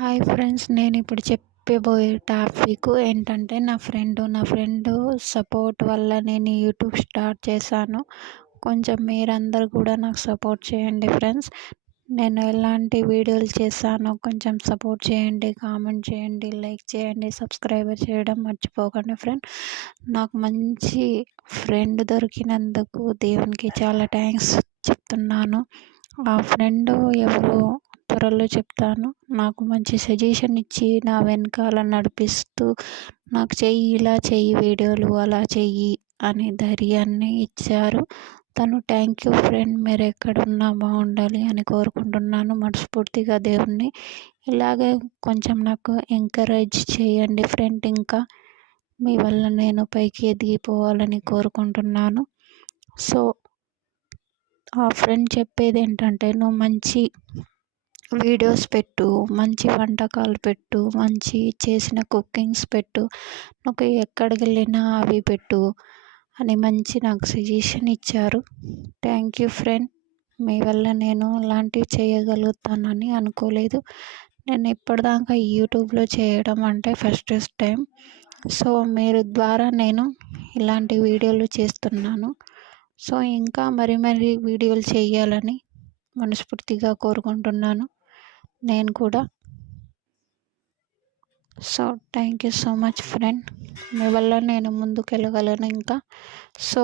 Hi friends, నేను ఇప్పుడు చెప్పబోయే టాపిక్ ఏంటంటే నా ఫ్రెండ్ సపోర్ట్ వల్ల నేను యూట్యూబ్ స్టార్ట్ చేశాను. కొంచెం మీరందరూ కూడా నాకు సపోర్ట్ చేయండి ఫ్రెండ్స్. నేను ఎలాంటి వీడియోలు చేశానో కొంచెం సపోర్ట్ చేయండి, కామెంట్ చేయండి, లైక్ చేయండి, సబ్స్క్రైబర్ చేయడం మర్చిపోకండి ఫ్రెండ్. నాకు మంచి ఫ్రెండ్ దొరికినందుకు దేవునికి చాలా థ్యాంక్స్ చెప్తున్నాను. ఆ ఫ్రెండ్ ఎవరో త్వరలో చెప్తాను. నాకు మంచి సజెషన్ ఇచ్చి నా వెనకాల నడిపిస్తూ నాకు చెయ్యి, ఇలా చెయ్యి, వీడియోలు అలా చెయ్యి అనే ధైర్యాన్ని ఇచ్చారు. తను థ్యాంక్ యూ ఫ్రెండ్. మీరు ఎక్కడున్నా బాగుండాలి అని కోరుకుంటున్నాను మనస్ఫూర్తిగా దేవుణ్ణి. ఇలాగే కొంచెం నాకు ఎంకరేజ్ చేయండి ఫ్రెండ్. ఇంకా మీ వల్ల నేను పైకి ఎదిగిపోవాలని కోరుకుంటున్నాను. సో ఆ ఫ్రెండ్ చెప్పేది ఏంటంటే, నువ్వు మంచి వీడియోస్ పెట్టు, మంచి వంటకాలు పెట్టు, మంచి చేసిన కుకింగ్స్ పెట్టు, నువ్వు ఎక్కడికి వెళ్ళినా అవి పెట్టు అని మంచి నాకు సజెషన్ ఇచ్చారు. Thank you friend. మీ వల్ల నేను ఇలాంటివి చేయగలుగుతానని అనుకోలేదు. నేను ఇప్పటిదాకా యూట్యూబ్లో చేయడం అంటే ఫస్ట్ టైం. సో మీరు ద్వారా నేను ఇలాంటి వీడియోలు చేస్తున్నాను. సో ఇంకా మరి వీడియోలు చేయాలని మనస్ఫూర్తిగా కోరుకుంటున్నాను నేను కూడా. So thank you so much friend. మీ వల్ల నేను ముందుకు వెళ్ళగలను ఇంకా. సో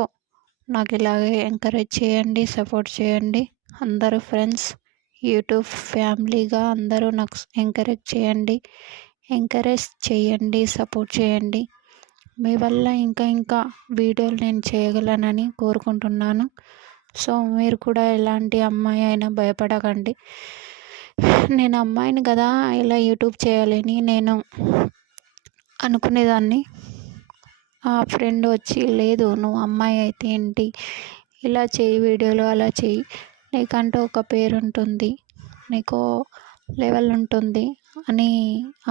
నాకు ఇలాగే ఎంకరేజ్ చేయండి, సపోర్ట్ చేయండి అందరూ ఫ్రెండ్స్. యూట్యూబ్ ఫ్యామిలీగా అందరూ నాకు ఎంకరేజ్ చేయండి, సపోర్ట్ చేయండి. మీ వల్ల ఇంకా వీడియోలు నేను చేయగలనని కోరుకుంటున్నాను. సో మీరు కూడా ఎలాంటి అమ్మాయి అయినా భయపడకండి. నేను అమ్మాయిని కదా ఇలా యూట్యూబ్ చేయాలని నేను అనుకునేదాన్ని. ఆ ఫ్రెండ్ వచ్చి, లేదు నువ్వు అమ్మాయి అయితే ఏంటి, ఇలా చేయి వీడియోలు, అలా చేయి, నీకంటూ ఒక పేరు ఉంటుంది, నీకు లెవెల్ ఉంటుంది అని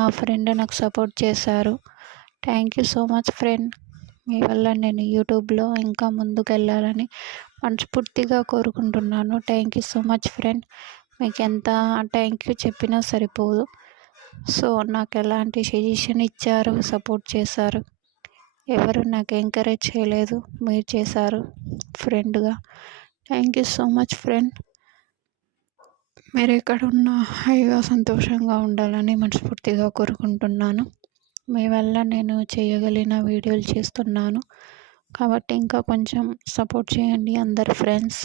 ఆ ఫ్రెండ్ నాకు సపోర్ట్ చేశారు. Thank you so much friend. మీ వల్ల నేను యూట్యూబ్లో ఇంకా ముందుకు వెళ్ళాలని మనస్ఫూర్తిగా కోరుకుంటున్నాను. Thank you so much friend. మీకు ఎంత థ్యాంక్ యూ చెప్పినా సరిపోదు. సో నాకు ఎలాంటి సజెషన్ ఇచ్చారు, సపోర్ట్ చేశారు, ఎవరు నాకు ఎంకరేజ్ చేయలేదు, మీరు చేశారు ఫ్రెండ్గా. Thank you so much friend. మీరు ఎక్కడున్నా హాయిగా సంతోషంగా ఉండాలని మనస్ఫూర్తిగా కోరుకుంటున్నాను. మీ వల్ల నేను చేయగలిగిన వీడియోలు చేస్తున్నాను కాబట్టి ఇంకా కొంచెం సపోర్ట్ చేయండి అందరు ఫ్రెండ్స్.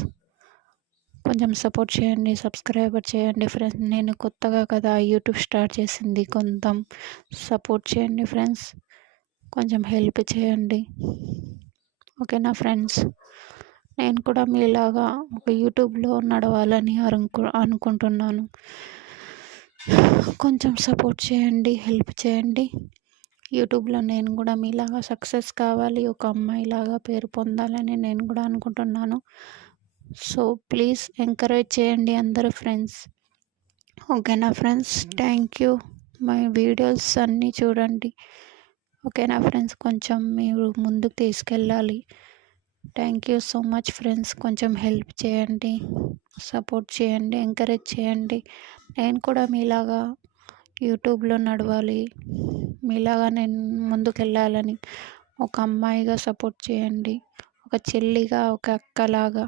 కొంచెం సపోర్ట్ చేయండి, సబ్స్క్రైబర్ చేయండి ఫ్రెండ్స్. నేను కొత్తగా కదా యూట్యూబ్ స్టార్ట్ చేసింది, కొంచెం సపోర్ట్ చేయండి ఫ్రెండ్స్. కొంచెం హెల్ప్ చేయండి, ఓకేనా ఫ్రెండ్స్. నేను కూడా మీలాగా ఒక యూట్యూబ్లో నడవాలని అనుకుంటున్నాను. కొంచెం సపోర్ట్ చేయండి, హెల్ప్ చేయండి. యూట్యూబ్లో నేను కూడా మీలాగా సక్సెస్ కావాలి, ఒక అమ్మాయిలాగా పేరు పొందాలని నేను కూడా అనుకుంటున్నాను. సో ప్లీజ్ ఎంకరేజ్ చేయండి అందరూ ఫ్రెండ్స్, ఓకేనా friends. Thank you. My videos అన్నీ చూడండి, ఓకేనా ఫ్రెండ్స్. కొంచెం మీరు ముందుకు తీసుకెళ్ళాలి. Thank you so much friends. కొంచెం హెల్ప్ చేయండి, సపోర్ట్ చేయండి, ఎంకరేజ్ చేయండి. నేను కూడా మీలాగా యూట్యూబ్లో నడవాలి, మీలాగా నేను ముందుకు వెళ్ళాలని ఒక అమ్మాయిగా సపోర్ట్ చేయండి. ఒక చెల్లిగా, ఒక అక్కలాగా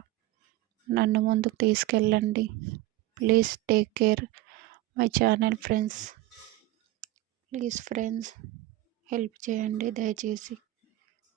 నన్ను ముందుకు తీసుకెళ్ళండి. Please take care my channel friends. Please friends help చేయండి దయచేసి.